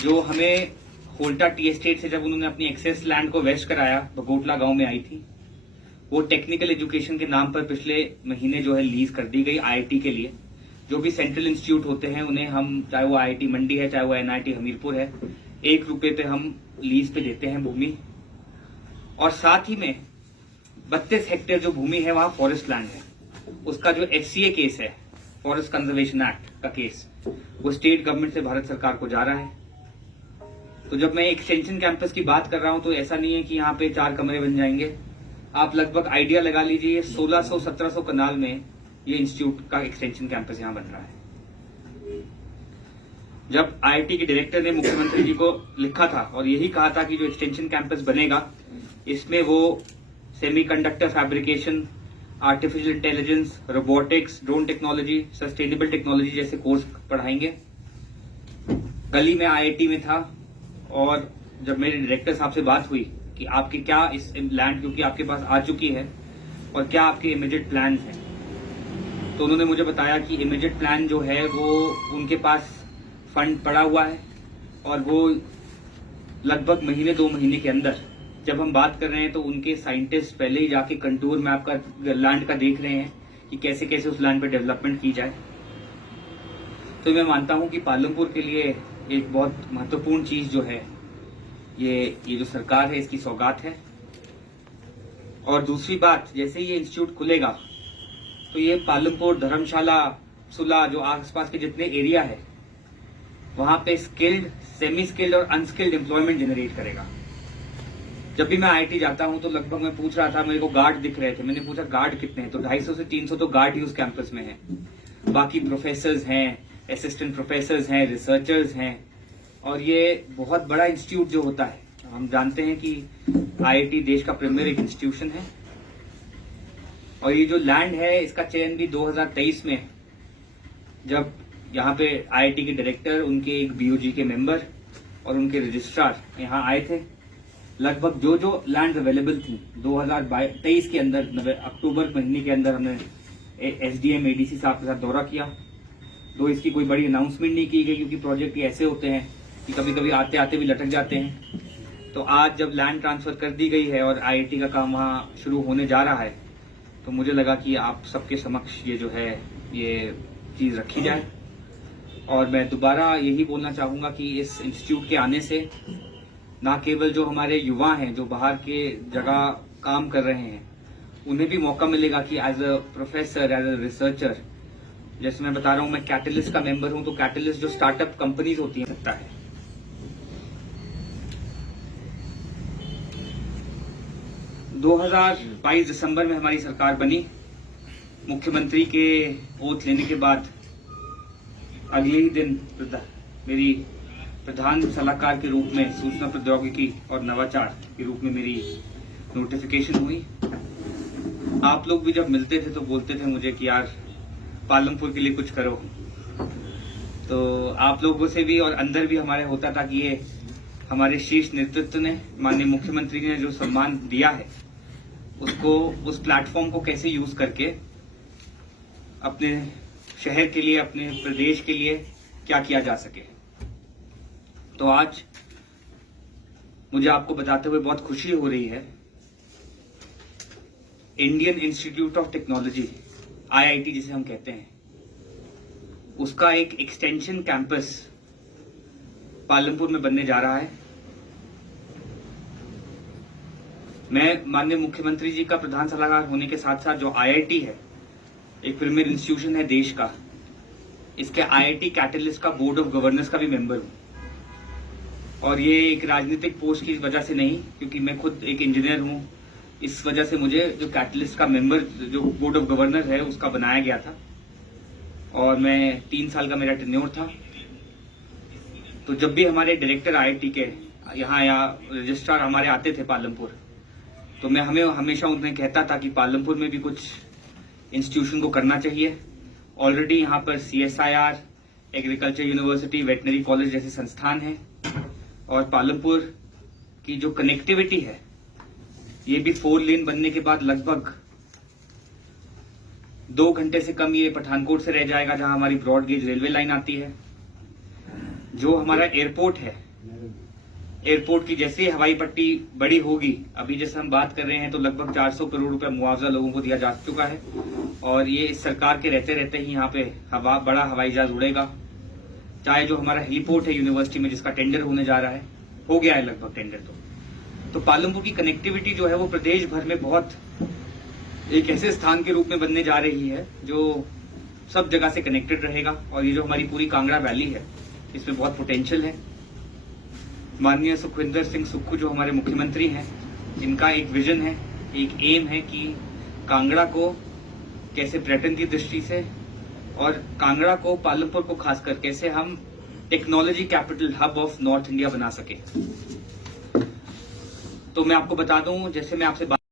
जो हमें Holta tea estate से जब उन्होंने अपनी एक्सेस लैंड को वेस्ट कराया, बगोटला गांव में आई थी, वो टेक्निकल एजुकेशन के नाम पर पिछले महीने जो है लीज कर दी गई आईआईटी के लिए। जो भी सेंट्रल इंस्टीट्यूट होते हैं उन्हें हम, चाहे वो आईआईटी मंडी है, चाहे वो एनआईटी हमीरपुर है, 1 रुपए पे हम लीज पे देते हैं भूमि। और साथ ही में 32 हेक्टेयर जो भूमि है वहां फॉरेस्ट लैंड है। उसका जो एफसीए केस है, फॉरेस्ट कंजर्वेशन एक्ट का केस, वो स्टेट गवर्नमेंट से भारत सरकार को जा रहा है। तो जब मैं एक्सटेंशन कैंपस की बात कर रहा हूं तो ऐसा नहीं है कि यहाँ पे 4 कमरे बन जाएंगे। आप लगभग आइडिया लगा लीजिए 1600-1700 कनाल में ये इंस्टीट्यूट का एक्सटेंशन कैंपस यहाँ बन रहा है। जब आईआईटी के डायरेक्टर ने मुख्यमंत्री जी को लिखा था और यही कहा था कि जो एक्सटेंशन कैंपस बनेगा इसमें वो semiconductor fabrication, artificial intelligence, robotics, drone technology, sustainable technology जैसे कोर्स पढ़ाएंगे। कल ही मैं आईआईटी में था और जब मेरे डायरेक्टर साहब से बात हुई कि आपके क्या इस लैंड क्योंकि आपके पास आ चुकी है और क्या आपके इमीडिएट प्लान हैं, तो उन्होंने मुझे बताया कि इमीडिएट प्लान जो है वो उनके पास फंड पड़ा हुआ है और वो लगभग महीने 2 महीने के अंदर, जब हम बात कर रहे हैं तो उनके साइंटिस्ट पहले ही जाके कंटूर मैप का लैंड का देख रहे हैं कि कैसे कैसे उस लैंड पे डेवलपमेंट की जाए। तो मैं मानता हूं कि पालमपुर के लिए एक बहुत महत्वपूर्ण चीज जो है ये जो सरकार है इसकी सौगात है। और दूसरी बात, जैसे ये इंस्टीट्यूट खुलेगा तो ये पालमपुर, धर्मशाला, सुला, जो आसपास के जितने एरिया है वहां पे स्किल्ड, सेमी स्किल्ड और अनस्किल्ड एम्प्लॉयमेंट जनरेट करेगा। जब भी मैं आईआईटी जाता हूं तो लगभग मैं पूछ रहा था, मेरे को गार्ड दिख रहे थे, मैंने पूछा गार्ड कितने हैं, तो 250 से 300 तो गार्ड ही उस कैंपस में है। बाकी प्रोफेसर्स हैं, असिस्टेंट प्रोफेसर्स हैं, रिसर्चर्स हैं। और ये बहुत बड़ा इंस्टीट्यूट जो होता है, हम जानते हैं कि आईआईटी देश का प्रीमियर एक इंस्टीट्यूशन है। और ये जो लैंड है इसका चयन भी 2023 में, जब यहाँ पे आईआईटी के डायरेक्टर, उनके एक बीओजी के मेंबर और उनके रजिस्ट्रार यहाँ आए थे। लगभग जो लैंड अवेलेबल थी 2023 के अंदर, अक्टूबर महीने के अंदर हमने एसडीएम एडीसी साहब के साथ दौरा किया। तो इसकी कोई बड़ी अनाउंसमेंट नहीं की गई क्योंकि प्रोजेक्ट ये ऐसे होते हैं कि कभी कभी आते आते भी लटक जाते हैं। तो आज जब लैंड ट्रांसफर कर दी गई है और आईआईटी का काम वहाँ शुरू होने जा रहा है तो मुझे लगा कि आप सबके समक्ष ये जो है ये चीज रखी जाए। और मैं दोबारा यही बोलना चाहूंगा कि इस इंस्टीट्यूट के आने से न केवल जो हमारे युवा हैं जो बाहर के जगह काम कर रहे हैं उन्हें भी मौका मिलेगा कि as a professor, as a researcher, जैसे मैं बता रहा हूं मैं कैटलिस्ट का मेंबर हूं, तो कैटलिस्ट जो स्टार्टअप कंपनीज होती हैं सकता है। 2022 दिसंबर में हमारी सरकार बनी। मुख्यमंत्री के ओथ लेने के बाद अगले ही दिन मेरी प्रधान सलाहकार के रूप में सूचना प्रौद्योगिकी और नवाचार के रूप में मेरी नोटिफिकेशन हुई। आप लोग भी जब मिलते थे तो बोलते थे मुझे कि यार पालमपुर के लिए कुछ करो। तो आप लोगों से भी और अंदर भी हमारे होता था कि ये हमारे शीर्ष नेतृत्व ने, माननीय मुख्यमंत्री ने जो सम्मान दिया है उसको, उस प्लेटफॉर्म को कैसे यूज करके अपने शहर के लिए, अपने प्रदेश के लिए क्या किया जा सके। तो आज मुझे आपको बताते हुए बहुत खुशी हो रही है, Indian institute of technology, IIT जिसे हम कहते हैं, उसका एक एक्सटेंशन कैंपस पालमपुर में बनने जा रहा है। मैं माननीय मुख्यमंत्री जी का प्रधान सलाहकार होने के साथ साथ जो आईआईटी है, एक प्रीमियर इंस्टीट्यूशन है देश का, इसके आईआईटी कैटलिस्ट का बोर्ड ऑफ गवर्नर्स का भी मेंबर हूं। और ये एक राजनीतिक पोस्ट की वजह से नहीं, क्योंकि मैं खुद एक इंजीनियर हूं, इस वजह से मुझे जो कैटलिस्ट का मेंबर, जो बोर्ड ऑफ गवर्नर है, उसका बनाया गया था। और मैं 3 साल का मेरा टेन्योर था। तो जब भी हमारे डायरेक्टर आईआईटी के यहाँ या रजिस्ट्रार हमारे आते थे पालमपुर, तो मैं हमेशा उन्हें कहता था कि पालमपुर में भी कुछ इंस्टीट्यूशन को करना चाहिए। ऑलरेडी यहाँ पर CSIR, agriculture university, veterinary college जैसे संस्थान हैं। और पालमपुर की जो कनेक्टिविटी है, ये भी 4 लेन बनने के बाद लगभग 2 घंटे से कम ये पठानकोट से रह जाएगा, जहां हमारी ब्रॉड गेज रेलवे लाइन आती है। जो हमारा एयरपोर्ट है एयरपोर्ट की जैसे ही हवाई पट्टी बड़ी होगी, अभी जैसे हम बात कर रहे हैं तो लगभग 400 करोड़ रुपए मुआवजा लोगों को दिया जा चुका है और ये इस सरकार के रहते रहते ही यहाँ पे बड़ा हवाई जहाज उड़ेगा। चाहे जो हमारा हेलीपोर्ट है यूनिवर्सिटी में जिसका टेंडर होने जा रहा है, हो गया है लगभग टेंडर। तो पालमपुर की कनेक्टिविटी जो है वो प्रदेश भर में बहुत एक ऐसे स्थान के रूप में बनने जा रही है जो सब जगह से कनेक्टेड रहेगा। और ये जो हमारी पूरी कांगड़ा वैली है इसमें बहुत पोटेंशियल है। माननीय सुखविंदर सिंह सुक्खू जो हमारे मुख्यमंत्री हैं, जिनका एक विजन है, एक एम है कि कांगड़ा को कैसे पर्यटन की दृष्टि से और कांगड़ा को, पालमपुर को खासकर कैसे हम technology capital hub of north India बना सके। तो मैं आपको बता दूं, जैसे मैं आपसे